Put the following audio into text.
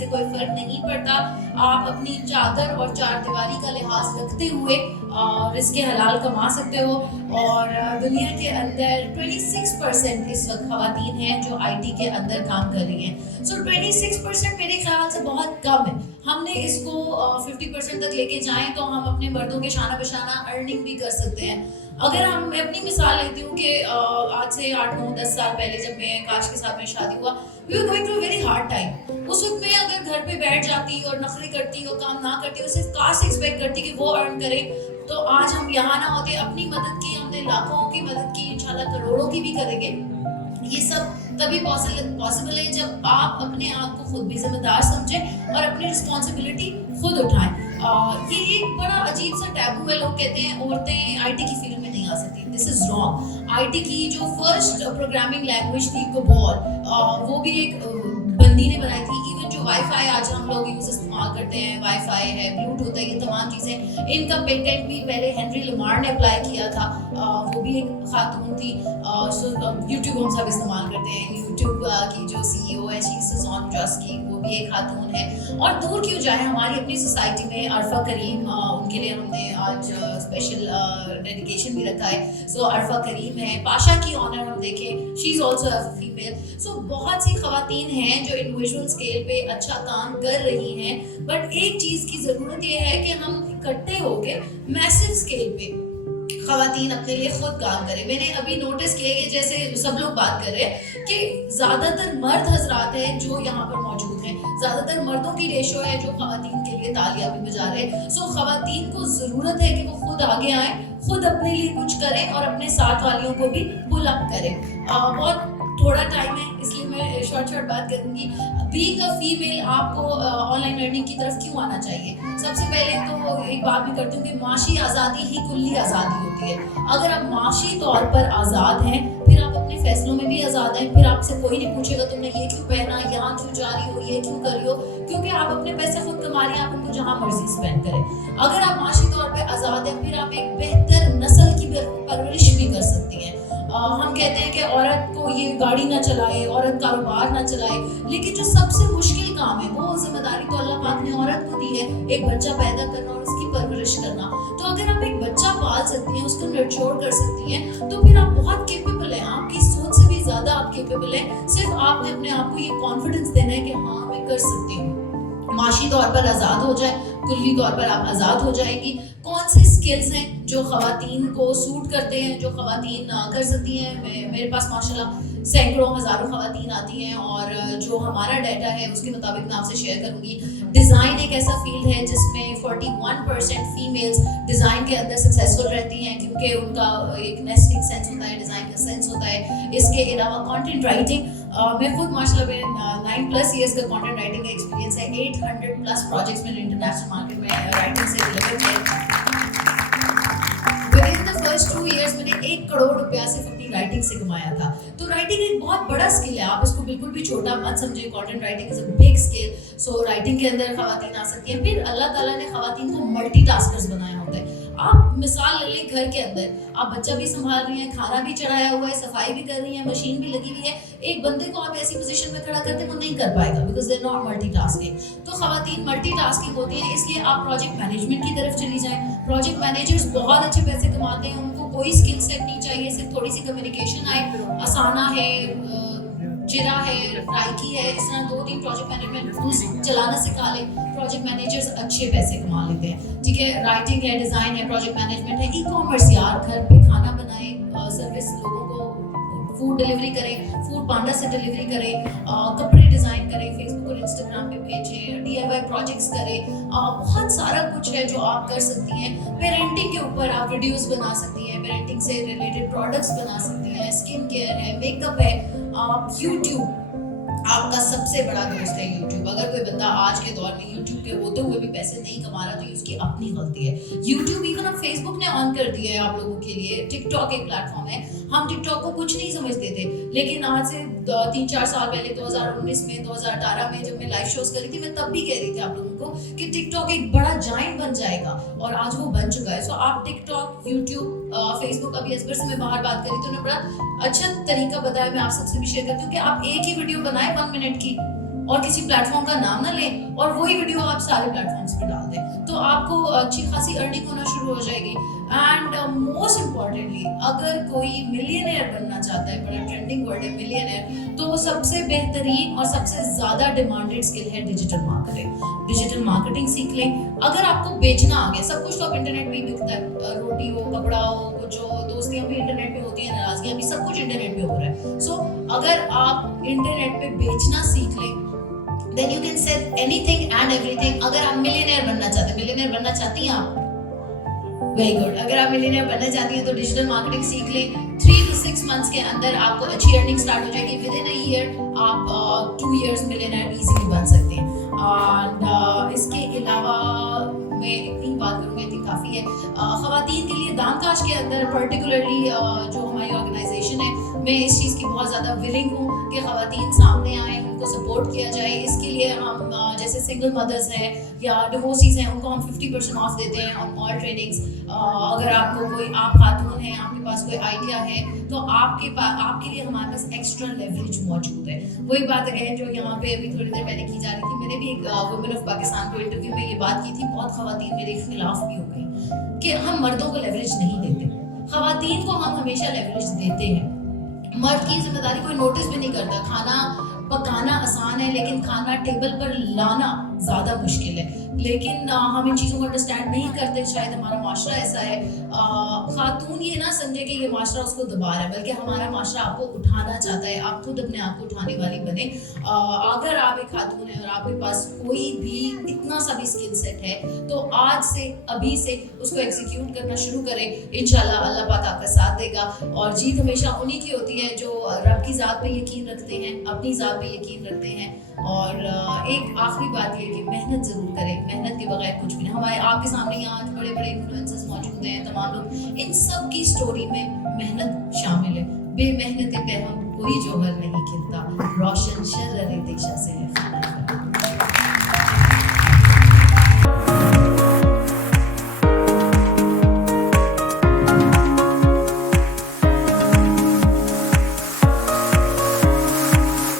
इससे कोई फर्क नहीं पड़ता। आप अपनी चादर और चार दीवारी का लिहाज रखते हुए रिज़्क़ हलाल कमा सकते हो। और दुनिया के अंदर 26% इस वक्त ख़वातीन हैं जो IT के अंदर काम कर रही हैं। सो 26% मेरे ख्याल से बहुत कम है। हमने इसको 50% तक लेके जाएं तो हम अपने मर्दों के शाना बशाना अर्निंग भी कर सकते हैं। अगर मैं अपनी मिसाल लेती हूँ कि आज से 8, 9, 10 साल पहले जब मैं काश के साथ में शादी हुआ, we were going through a very hard time. उस वक्त मैं अगर घर पे बैठ जाती और नखरे करती और काम ना करती और सिर्फ काश एक्सपेक्ट करती कि वो अर्न करे, तो आज हम यहाँ ना होते। अपनी मदद की हमने, लाखों की मदद की, इंशाल्लाह करोड़ों की भी करेंगे। ये सब तभी पॉसिबल है जब आप अपने आप को खुद भी जिम्मेदार समझें और अपनी रिस्पॉन्सिबिलिटी खुद उठाएं। ये एक बड़ा अजीब सा टैबू है। लोग कहते हैं औरतें IT की फील्ड में नहीं आ सकती। This is wrong. IT की जो फर्स्ट प्रोग्रामिंग लैंग्वेज थी COBOL, वो भी एक बंदी ने बनाई थी। इवन जो वाईफाई आज हम लोग इस्तेमाल करते हैं, वाईफाई है, ब्लूटूथ है, ये तमाम चीज़ें, इनका पेटेंट भी पहले हेनरी लमार ने अप्लाई किया था। वो भी एक खातून थी। यूट्यूब हम सब इस्तेमाल करते हैं। यूट्यूब की जो CEO है, शी सुज़ान जस्की, वो भी एक खातून है। और दूर क्यों जाए, हमारी अपनी सोसाइटी में अरफा करीम, उनके लिए हमने आज स्पेशल डेडिकेशन भी रखा है। सो अरफा करीम है। पाशा की ऑनर हम देखें, she is also a female. So बहुत सी खवातीन हैं जो इंडिविजुअल स्केल पे अच्छा काम कर रही हैं। बट एक चीज़ की ज़रूरत ये है कि हम इकट्ठे होकर मैसिव स्केल पे खवातीन अपने लिए खुद काम करें। मैंने अभी नोटिस किया कि जैसे सब लोग बात कर रहे हैं कि ज़्यादातर मर्द हजरात हैं जो यहाँ पर मौजूद हैं, ज़्यादातर मर्दों की रेशो है जो खवातीन के लिए तालियां भी बजा रहे हैं। सो खवातीन को ज़रूरत है कि वो खुद आगे आएँ, खुद अपने लिए कुछ करें और अपने साथ वालियों को भी पुल अप करें। बहुत थोड़ा टाइम है इसलिए मैं शॉर्ट बात करूंगी। बीइंग अ फीमेल आपको ऑनलाइन अर्निंग की तरफ क्यों आना चाहिए? सबसे पहले तो एक बात भी करती हूँ कि माशी आज़ादी ही कुल्ली आज़ादी होती है। अगर आप माशी तौर पर आज़ाद हैं, फिर आप अपने फैसलों में भी आज़ाद हैं। फिर आपसे कोई नहीं पूछेगा तुमने ये क्यों पहना, यहाँ क्यों जा रही हो, ये क्यों कर रही हो, क्योंकि आप अपने पैसे खुद कमा रही हैं, आप उनको जहाँ मर्जी स्पेंड करें। अगर आप माशी तौर पर आज़ाद हैं, फिर आप एक बेहतर नस्ल की परवरिश भी कर सकती हैं। हम कहते हैं कि औरत को ये गाड़ी ना चलाए, औरत कारोबार ना चलाए, लेकिन जो सबसे मुश्किल काम है वो जिम्मेदारी तो अल्लाह पाक ने औरत को दी है, एक बच्चा पैदा करना और उसकी परवरिश करना। तो अगर आप एक बच्चा पाल सकती हैं, उसको नर्चर कर सकती हैं, तो फिर आप बहुत केपेबल हैं। आपकी सोच से भी ज़्यादा आप केपेबल हैं। सिर्फ आपने अपने आप को ये कॉन्फिडेंस देना है कि हाँ मैं कर सकती हूँ। माशी तौर पर आज़ाद हो जाए, कुल्ली तौर पर आप आज़ाद हो जाएगी। कौन से स्किल्स हैं जो खवातीन को सूट करते हैं, जो खवातीन कर सकती हैं? मेरे पास माशाल्लाह सैकड़ों हज़ारों खवातीन आती हैं और जो हमारा डाटा है उसके मुताबिक मैं आपसे शेयर करूँगी। डिज़ाइन एक ऐसा फील्ड है जिसमें 41% फीमेल्स डिज़ाइन के अंदर सक्सेसफुल रहती हैं, क्योंकि उनका एक नेस्टिंग सेंस होता है, डिज़ाइन का सेंस होता है। इसके अलावा कंटेंट राइटिंग, मैं खुद माशाल्लाह मेरे 9+ ईयर्स का कंटेंट राइटिंग का एक्सपीरियंस है। 800+ प्रोजेक्ट्स मैंने इंटरनेशनल मार्केट में राइटिंग से रिलेटेड है। विदिन द फर्स्ट 2 ईयर्स मैंने 1 करोड़ रुपया सिर्फ अपनी राइटिंग से कमाया था। तो राइटिंग एक बहुत बड़ा स्किल है, आप इसको बिल्कुल भी छोटा मत समझें। Content writing is a big skill. So writing के अंदर खवातीन आ सकती हैं। फिर अल्लाह ताला ने खवातीन को मल्टीटास्कर्स बनाया होता है। आप मिसाल ले लें, घर के अंदर आप बच्चा भी संभाल रही हैं, खाना भी चढ़ाया हुआ है, सफाई भी कर रही हैं, मशीन भी लगी हुई है। एक बंदे को आप ऐसी पोजीशन में खड़ा करते वो नहीं कर पाएगा, because they are not multitasking. तो खवातीन मल्टीटास्किंग होती हैं, इसलिए आप प्रोजेक्ट मैनेजमेंट की तरफ चली जाएं। प्रोजेक्ट मैनेजर्स बहुत अच्छे पैसे कमाते हैं, उनको कोई स्किल सेट नहीं चाहिए, सिर्फ थोड़ी सी कम्युनिकेशन आए। असाना है, जिरा है, राइकी है, इस तरह 2-3 प्रोजेक्ट मैनेजमेंट टूल्स चलाना सिखा लें। प्रोजेक्ट मैनेजर्स अच्छे पैसे कमा लेते हैं। ठीक है, राइटिंग है, डिज़ाइन है, प्रोजेक्ट मैनेजमेंट है, ई-कॉमर्स, यार घर पे खाना बनाएं, सर्विस लोगों को फूड डिलीवरी करें, फूड पांडा से डिलीवरी करें, कपड़े डिज़ाइन करें, फेसबुक और इंस्टाग्राम पे भेजें, DIY प्रोजेक्ट्स करें। बहुत सारा कुछ है जो आप कर सकती हैं। पेरेंटिंग के ऊपर आप वीडियोस बना सकती हैं, पेरेंटिंग से रिलेटेड प्रोडक्ट्स बना सकती हैं, स्किन केयर है, मेकअप है। यूट्यूब आपका सबसे बड़ा दोस्त है। यूट्यूब, अगर कोई बंदा आज के दौर में यूट्यूब के होते हुए भी पैसे नहीं कमा रहा तो ये उसकी अपनी गलती है। यूट्यूब इवन अब फेसबुक ने ऑन कर दिया है आप लोगों के लिए। टिकटॉक एक प्लेटफॉर्म है। हम टिकटॉक को कुछ नहीं समझते थे, लेकिन आज से 3-4 साल पहले 2019 में 2018 में जब मैं लाइव शोज कर रही थी, मैं तब भी कह रही थी आप लोगों को कि टिकटॉक एक बड़ा जाइंट बन जाएगा, और आज वो बन चुका है। सो आप टिकटॉक, यूट्यूब, फेसबुक, अभी असगर से मैं बाहर बात करी तो उन्होंने बड़ा अच्छा तरीका बताया, मैं आप सबसे भी शेयर करती हूँ कि आप एक ही वीडियो बनाए 1 मिनट की, और किसी प्लेटफॉर्म का नाम ना लें और वही वीडियो आप सारे प्लेटफॉर्म्स पे डाल दें, तो आपको अच्छी खासी अर्निंग होना शुरू हो जाएगी। एंड मोस्ट इम्पॉर्टेंटली, अगर कोई मिलियनेयर बनना चाहता है, बड़ा ट्रेंडिंग वर्ड है मिलियनेयर, तो सबसे बेहतरीन और सबसे ज़्यादा डिमांडेड स्किल है डिजिटल मार्केटिंग। डिजिटल मार्केटिंग सीख लें। अगर आपको बेचना आ गया, सब कुछ तो अब इंटरनेट पे ही बिकता है, रोटी हो, कपड़ा हो, कुछ हो, दोस्तियाँ भी इंटरनेट पे होती हैं, नाराजगियाँ भी, सब कुछ इंटरनेट पे हो रहा है। सो अगर आप इंटरनेट पे बेचना सीख लें, then you can sell anything and everything। अगर आप मिलियनेयर बनना चाहते हैं, मिलियनेयर बनना चाहती हैं आप, वेरी गुड। अगर आप मिलियनेयर बनना चाहती हैं तो डिजिटल मार्केटिंग सीख लें। 3 to 6 months के अंदर आपको अच्छी अर्निंग स्टार्ट हो जाएगी। विद इन अ ईयर आप 2 years मिलियनेयर इजीली बन सकते हैं। और इसके अलावा मैं इतनी बात करूँगी, इतनी काफ़ी है। ख़वातीन के लिए दानकाश के अंदर पर्टिकुलरली जो हमारी ऑर्गेनाइजेशन है, मैं इस चीज़ की बहुत ज़्यादा विलिंग हूँ कि ख़वातीन सामने आएँ, उनको सपोर्ट किया जाए। इसके लिए हम जैसे सिंगल मदर्स हैं या डिवोर्सीज हैं, उनको हम 50% ऑफ देते हैं ऑन ऑल ट्रेनिंग्स। अगर आपको कोई, आप खातून हैं, आपके पास कोई आइडिया है, तो आपके लिए हमारे पास एक्स्ट्रा लेवरेज मौजूद है। वही बात है जो यहाँ पे अभी थोड़ी देर पहले की जा रही थी। मैंने भी एक वुमेन ऑफ पाकिस्तान को इंटरव्यू में ये बात की थी, बहुत ख़वातीन मेरे खिलाफ भी हो गई कि हम मर्दों को लेवरेज नहीं देते, ख़वातीन को हम हमेशा लेवरेज देते हैं। मर्द की जिम्मेदारी कोई नोटिस भी नहीं करता। खाना पकाना आसान है, लेकिन खाना टेबल पर लाना ज़्यादा मुश्किल है। लेकिन हम इन चीज़ों को अंडरस्टैंड नहीं करते। शायद हमारा माशरा ऐसा है। खातून ये ना समझे कि ये माशरा उसको दबा रहा है, बल्कि हमारा माशरा आपको उठाना चाहता है। आप खुद अपने आप को उठाने वाली बने। अगर आप एक खातून है और आपके पास कोई भी इतना सा भी स्किल सेट है, तो आज से, अभी से उसको एग्जीक्यूट करना शुरू करें। इंशाल्लाह अल्लाह पाक आपका साथ देगा। और जीत हमेशा उन्हीं की होती है जो रब की ज़ात पे यकीन रखते हैं, अपनी ज़ात पे यकीन रखते हैं। और एक आखिरी बात ये कि मेहनत ज़रूर करें। मेहनत के बगैर कुछ भी नहीं। हमारे आपके सामने यहाँ आज बड़े बड़े इन्फ्लुएंसर्स मौजूद हैं, तमाम लोग, इन सब की स्टोरी में मेहनत शामिल है। बेमेहनत पे हम कोई जौहर नहीं खिलता। रोशन शर्र दिशा से है।